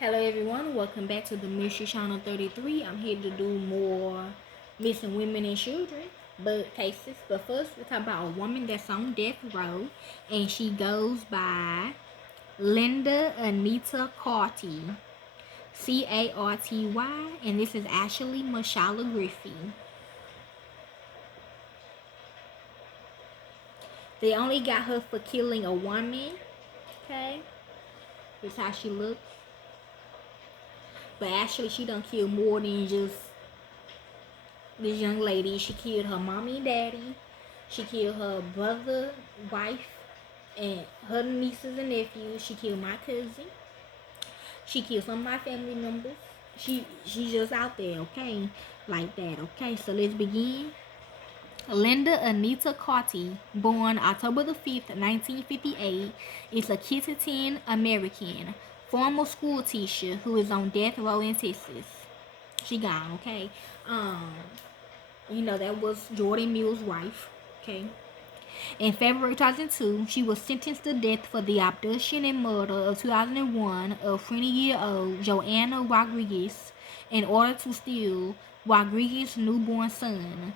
Hello everyone, welcome back to the Mystery Channel 33. I'm here to do more missing women and children cases. But first, we'll talk about a woman that's on death row, and she goes by Linda Anita Carty, Carty, and this is actually Michaulla Griffie. They only got her for killing a woman, okay? That's how she looks. But actually, she done killed more than just this young lady. She killed her mommy and daddy. She killed her brother, wife, and her nieces and nephews. She killed my cousin. She killed some of my family members. She's just out there, okay? Like that, okay? So let's begin. Linda Anita Carty, born October the 5th, 1958, is a Kittitan American, former school teacher who is on death row in Texas. She gone, okay? Um, that was Jordan Mills' wife, okay? In February 2002, she was sentenced to death for the abduction and murder of 2001 of 20-year-old Joanna Rodriguez in order to steal Rodriguez's newborn son.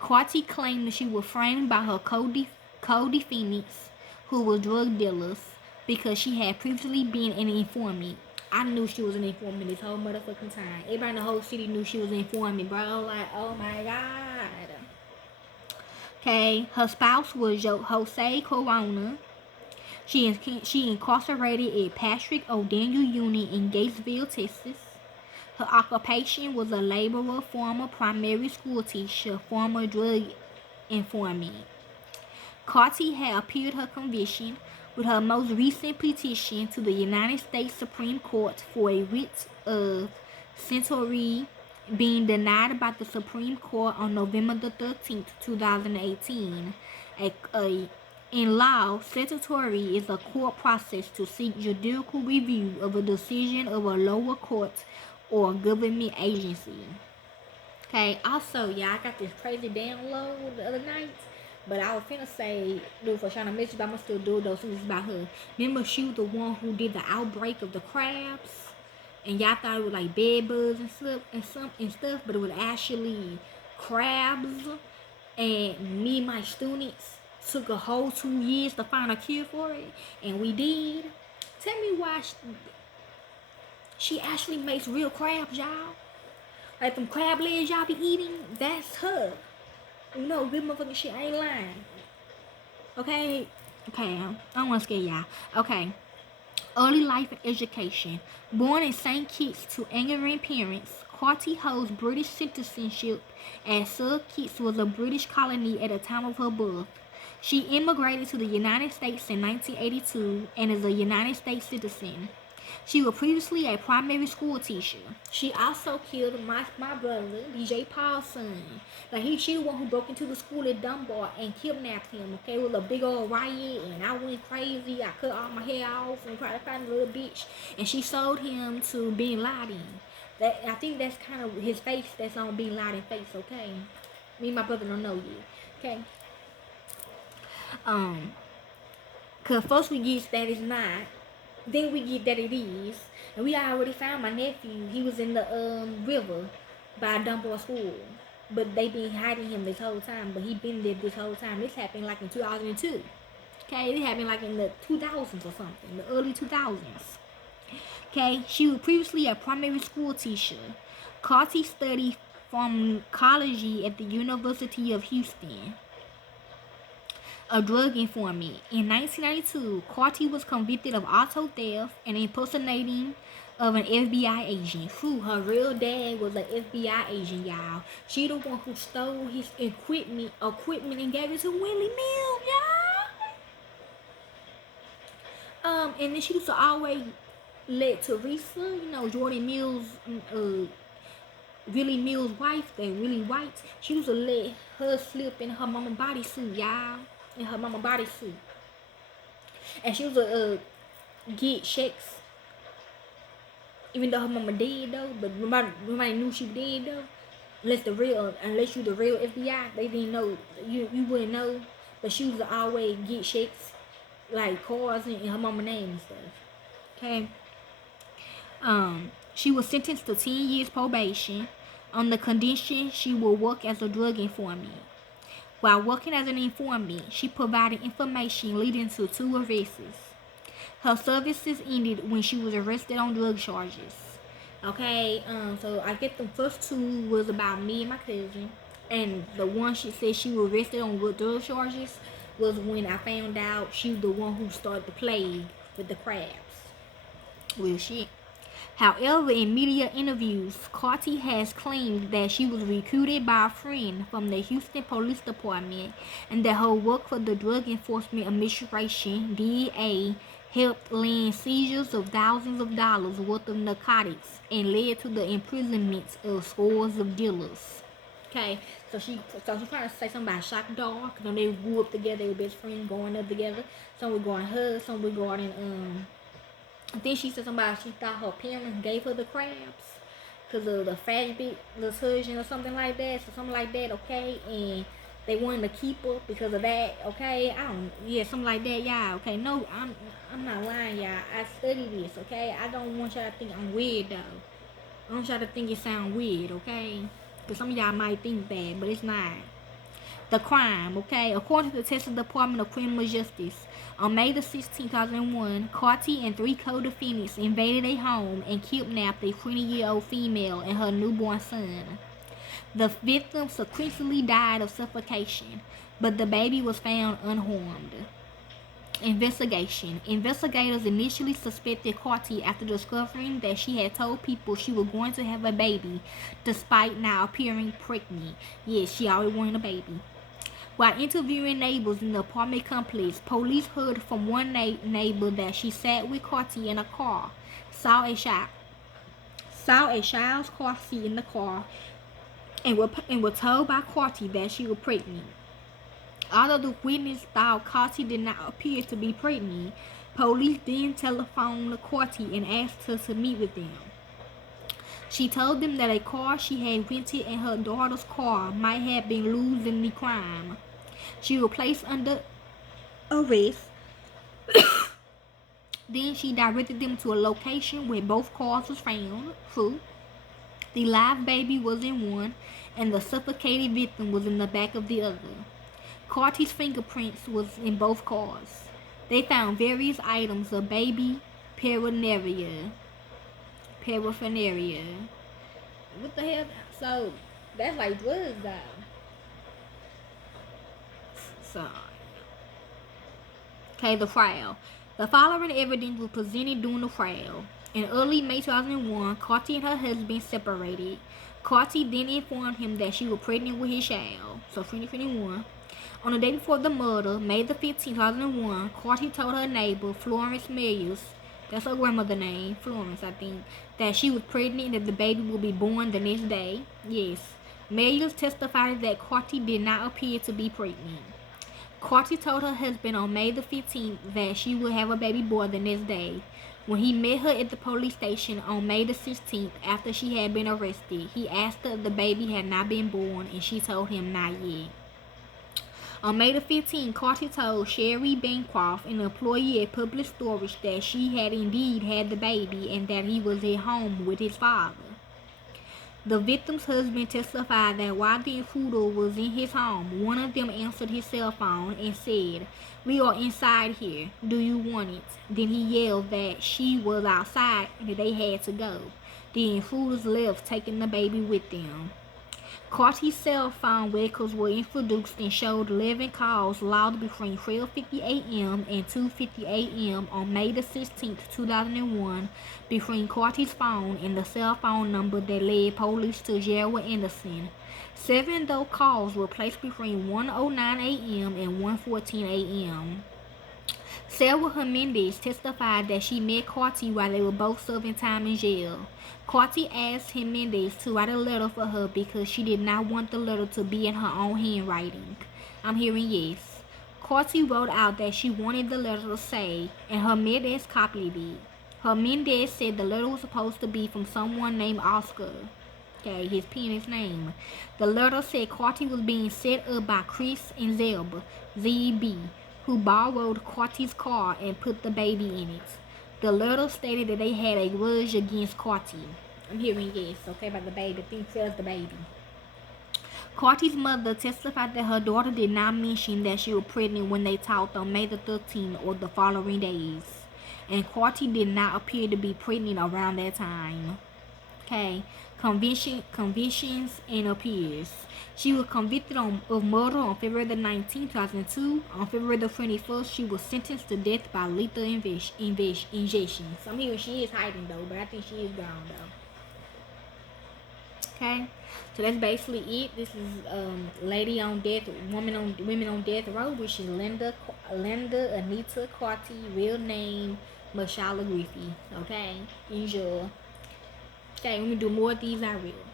Carty claimed that she was framed by her co-defendants, who were drug dealers, because she had previously been an informant. I knew she was an informant this whole motherfucking time. Everybody in the whole city knew she was an informant, bro. Like, oh my god. Okay, her spouse was Jose Corona. She incarcerated at Patrick O'Daniel Unit in Gatesville, Texas. Her occupation was a laborer, former primary school teacher, former drug informant. Carty had appealed her conviction with her most recent petition to the United States Supreme Court for a writ of certiorari being denied by the Supreme Court on November the 13th, 2018. In law, certiorari is a court process to seek judicial review of a decision of a lower court or government agency. Okay, also, I got this crazy download the other night, but I was finna say, do for Shauna Mitchell, but I'm gonna still do it though, since it's about her. Remember, she was the one who did the outbreak of the crabs, and y'all thought it was like bed bugs and stuff, but it was actually crabs. And me and my students took a whole 2 years to find a cure for it, and we did. Tell me why she actually makes real crabs, y'all. Like them crab legs y'all be eating, that's her. Good motherfucking shit. I ain't lying. Okay, I don't want to scare y'all. Okay, early life and education. Born in St. Kitts to Angevin parents, Carty holds British citizenship, as St. Kitts was a British colony at the time of her birth. She immigrated to the United States in 1982 and is a United States citizen. She was previously a primary school teacher. She also killed my brother, DJ Paul's son. She the one who broke into the school at Dunbar and kidnapped him. Okay, it was a big old riot, and I went crazy. I cut all my hair off and tried to find a little bitch, and she sold him to Bin Laden. I think that's kind of his face that's on Bin Laden's face. Okay, me and my brother don't know yet. Okay. Cause first we get that it's not. Then we get that it is. And we already found my nephew. He was in the river by Dunbar School. But they been hiding him this whole time. But he been there this whole time. This happened like in 2002. Okay, it happened like in the 2000s or something. The early 2000s. Okay, she was previously a primary school teacher. Carty studied pharmacology at the University of Houston. A drug informant. In 1992, Carty was convicted of auto theft and impersonating of an FBI agent. Her real dad was an FBI agent, y'all. She the one who stole his equipment and gave it to Willie Mills, y'all. And then she used to always let Teresa, Jordan Mills, Willie Mills' wife, that really white. She used to let her slip in her mama bodysuit, y'all. In her mama bodysuit. And she was get checks. Even though her mama dead though, but nobody knew she was dead though. Unless you the real FBI, they didn't know. You wouldn't know. But she was always get checks, like cars in her mama name and stuff. Okay. She was sentenced to 10 years probation on the condition she will work as a drug informant. While working as an informant, she provided information leading to 2 arrests. Her services ended when she was arrested on drug charges. Okay, so I guess the first 2 was about me and my cousin, and the one she said she was arrested on drug charges was when I found out she was the one who started the plague with the crabs. Well, shit. However, in media interviews, Carty has claimed that she was recruited by a friend from the Houston Police Department and that her work for the Drug Enforcement Administration, DEA, helped land seizures of thousands of dollars worth of narcotics and led to the imprisonment of scores of dealers. Okay, so she's trying to say something about shock dog. Because they grew up together, they were best friends, growing up together. Some regarding her, some regarding I think she said somebody she thought her parents gave her the crabs because of the fat bit husband or something like that. So something like that, okay? And they wanted to keep her because of that, okay? Something like that, y'all. Okay, no, I'm not lying, y'all. I studied this, okay? I don't want y'all to think I'm weird though. I don't want y'all to think it sound weird, okay? Because some of y'all might think that, but it's not. The crime, okay? According to the Texas Department of Criminal Justice, on May the 16th, 2001, Carty and 3 co-defendants invaded a home and kidnapped a 20-year-old female and her newborn son. The victim subsequently died of suffocation, but the baby was found unharmed. Investigation. Investigators initially suspected Carty after discovering that she had told people she was going to have a baby, despite now appearing pregnant. Yes, she already wanted a baby. While interviewing neighbors in the apartment complex, police heard from one neighbor that she sat with Carty in a car, saw a child's car seat in the car, and were told by Carty that she was pregnant. Although the witness thought Carty did not appear to be pregnant, police then telephoned Carty and asked her to meet with them. She told them that a car she had rented and her daughter's car might have been used in the crime. She was placed under arrest. Then she directed them to a location where both cars was found. The live baby was in one, and the suffocated victim was in the back of the other. Carty's fingerprints was in both cars. They found various items of baby paraphernalia. What the hell? So that's like drugs, though. So, okay, the trial. The following evidence was presented during the trial. In early May 2001, Carty and her husband separated. Carty then informed him that she was pregnant with his child. So 2021. On the day before the murder, May the 15th, 2001, Carty told her neighbor, Florence Myers, that's her grandmother's name, Florence, I think, that she was pregnant and that the baby would be born the next day. Yes. Myers testified that Carty did not appear to be pregnant. Carty told her husband on May the 15th that she would have a baby boy the next day. When he met her at the police station on May the 16th after she had been arrested, he asked her if the baby had not been born, and she told him not yet. On May the 15th, Carty told Sherry Bancroft, an employee at Public Storage, that she had indeed had the baby and that he was at home with his father. The victim's husband testified that while the intruder was in his home, one of them answered his cell phone and said, "We are inside here. Do you want it?" Then he yelled that she was outside and that they had to go. The intruders left, taking the baby with them. Carty's cell phone records were introduced and showed 11 calls logged between 12:50 a.m. and 2:50 a.m. on May the 16th, 2001 between Carty's phone and the cell phone number that led police to Gerald Anderson. 7 of those calls were placed between 1:09 a.m. and 1:14 a.m. Sarah Hernandez testified that she met Carty while they were both serving time in jail. Carty asked Hernandez to write a letter for her because she did not want the letter to be in her own handwriting. I'm hearing yes. Carty wrote out that she wanted the letter to say, and Hernandez copied it. Hernandez said the letter was supposed to be from someone named Oscar. Okay, his parents' name. The letter said Carty was being set up by Chris and Zeb, ZB, who borrowed Carty's car and put the baby in it. The letter stated that they had a grudge against Carty. I'm hearing yes, okay, about the baby. I think it says the baby. Carty's mother testified that her daughter did not mention that she was pregnant when they talked on May the 13th or the following days. And Carty did not appear to be pregnant around that time. Okay. Convictions and appeals. She was convicted of murder on February the 19th, 2002. On February the 21st, she was sentenced to death by lethal injection. Some here she is hiding though, but I think she is gone though. Okay, so that's basically it. This is women on death row, which is Linda Anita Carty, real name Michaulla Griffie. Okay, enjoy. Okay, when we do more of these, I will.